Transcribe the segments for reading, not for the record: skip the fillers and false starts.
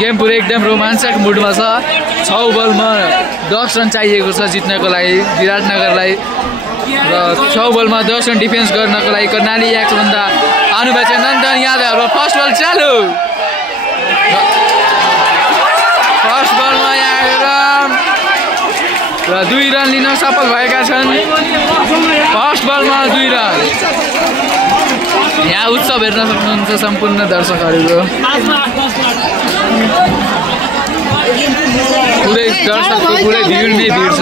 Game पुरै एकदम रोमाञ्चक मुडमा छ। 6 बलमा 10 रन चाहिएको छ जित्नको लागि विराटनगरलाई र 6 बलमा 10 रन डिफेन्स गर्नको लागि कर्णाली एक्स भन्दा आउनुभएको छ नन्दन यादव र फर्स्ट बल चालु। फर्स्ट बलमा र 2 रन लिन सफल भएका छन्। फर्स्ट बलमा 2 रन। यहाँ उत्सव हेर्न सक्नुहुन्छ सम्पूर्ण दर्शकहरूको। पुरै दर्शकको पुरै भिड नै भिड छ।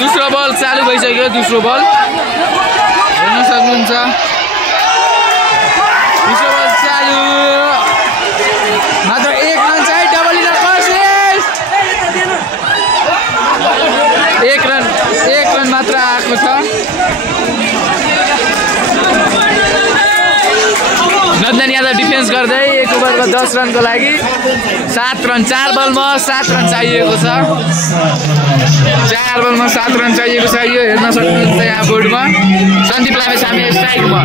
दोस्रो बल चालु भइसक्यो। दोस्रो बल हेर्न सक्नुहुन्छ। दोस्रो बल चालु मात्र 1 रन चाहिँ डबल लिन कोसिस। 1 रन मात्र आएको छ। नन्दन यादव डिफेन्स गर्दै 1 ओभरमा 10 रनको लागि 7 रन। 4 बलमा 7 रन चाहिएको छ। 4 बलमा 7 रन चाहिएको छ। यो हेर्न सक्नुहुन्छ यहाँ बोर्डमा। सन्दीप लामे सामे स्ट्राइकमा।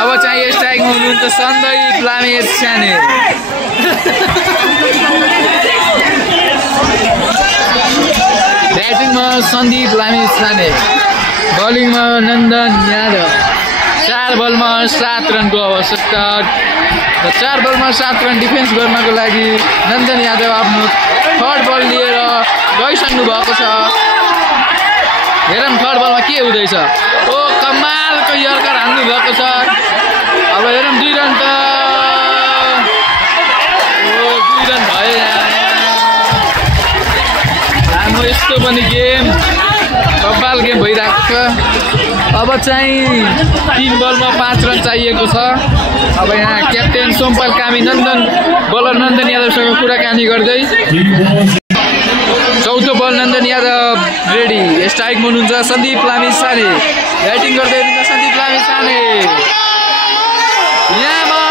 अब चाहिँ स्ट्राइकमा हुनुहुन्छ सन्दीप लामे साने। ब्याटिङमा सन्दीप लामे साने, बलिङमा नन्दन यादव। 4 बलमा 7 रनको आवश्यकता र 4 बलमा 7 रन डिफेन्स गर्नको लागि नन्दन यादव आफ्नो थर्ड बल लिएर गइसक्नु भएको छ। हेरौँ थर्ड बलमा के हुँदैछ। ओ कमालको यर्कर हान्नु भएको छ। अब हेरौँ 2 रन त 2 रन भयो। राम्रो यस्तो पनि गेम कपाल गेम भइरहेको छ। अब चाहिँ 3 बलमा 5 रन चाहिएको छ। अब यहाँ क्याप्टेन सोमपाल कामी बलर नन्दन यादवसँग कुराकानी गर्दै। चौथो बल नन्दन यादव रेडी। स्ट्राइकमा हुनुहुन्छ सन्दीप लामी साने। ब्याटिङ गर्दै हुनुहुन्छ सन्दीप लामी साने। यहाँमा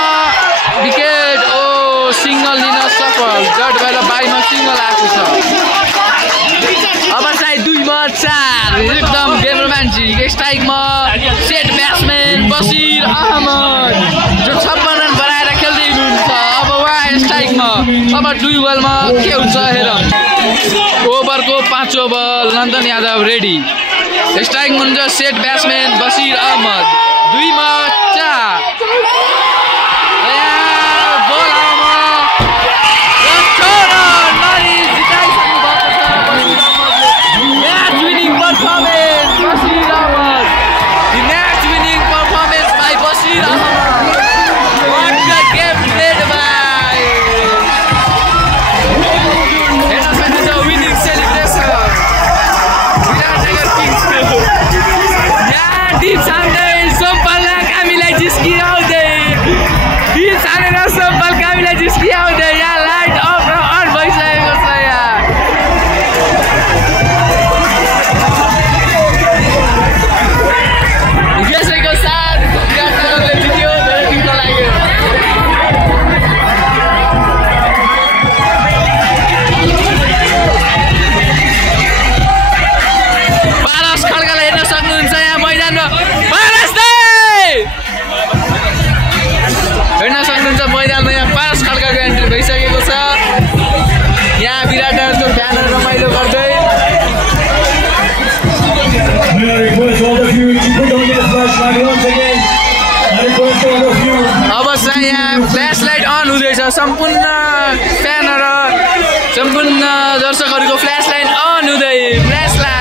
विकेट। ओ सिङ्गल लिन सफल। डट भएर 22 मा सिङ्गल आएको छ। अब चाहिँ 2 मा 4 एकदम गेम रोमान्टिक। स्ट्राइकमा सेट ब्याट्सम्यान बसिर अहमद जो 56 रन बनाएर खेल्दै हुनुहुन्छ। अब उहाँ स्ट्राइकमा। अब 2 बलमा के हुन्छ हेरौँ। ओभरको 5औं बल नन्दन यादव रेडी। स्ट्राइकमा हुन्छ सेट ब्याट्सम्यान बसिर अहमद। 2 मा 4 सम्पूर्ण फ्यान र सम्पूर्ण दर्शकहरूको फ्ल्यास लाइन अन हुँदै फ्ल्यास लाइन